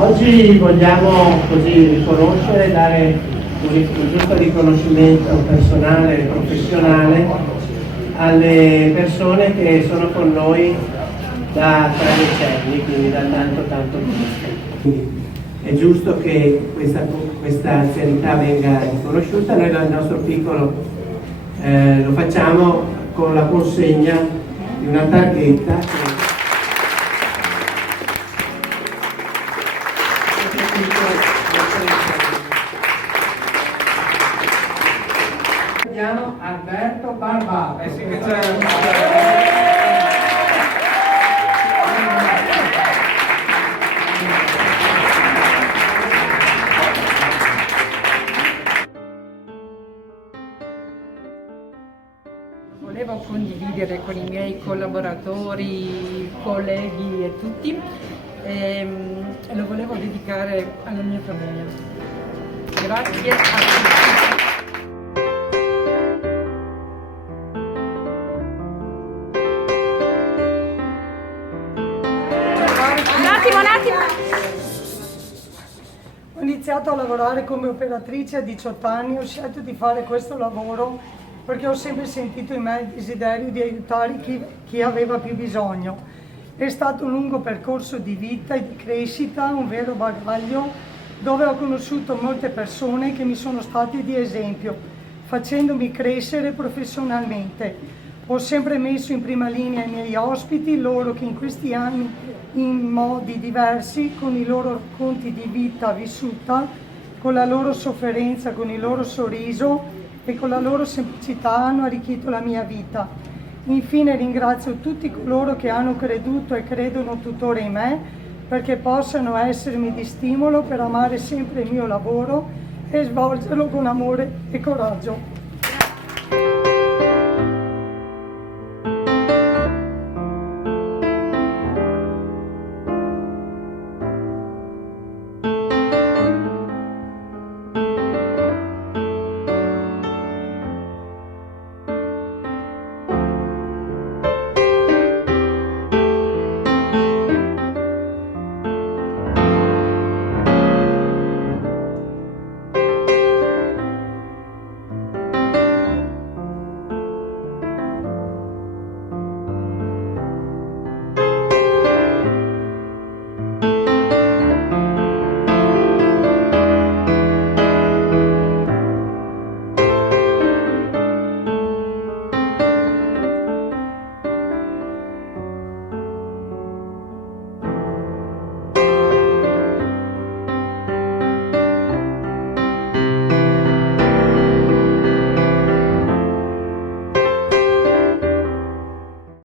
Oggi vogliamo così riconoscere, dare un giusto riconoscimento personale e professionale alle persone che sono con noi da 3 decenni, quindi da tanto tempo. È giusto che questa anzianità venga riconosciuta. Noi nel nostro piccolo lo facciamo con la consegna di una targhetta Alberto Barbato. Sì, che c'è. Volevo condividere con i miei collaboratori, colleghi e tutti e lo volevo dedicare alla mia famiglia. Grazie a tutti. Un attimo. Ho iniziato a lavorare come operatrice a 18 anni, ho scelto di fare questo lavoro perché ho sempre sentito in me il desiderio di aiutare chi aveva più bisogno. È stato un lungo percorso di vita e di crescita, un vero bagaglio, dove ho conosciuto molte persone che mi sono state di esempio, facendomi crescere professionalmente. Ho sempre messo in prima linea i miei ospiti, loro che in questi anni, in modi diversi, con i loro racconti di vita vissuta, con la loro sofferenza, con il loro sorriso e con la loro semplicità hanno arricchito la mia vita. Infine ringrazio tutti coloro che hanno creduto e credono tuttora in me, perché possano essermi di stimolo per amare sempre il mio lavoro e svolgerlo con amore e coraggio.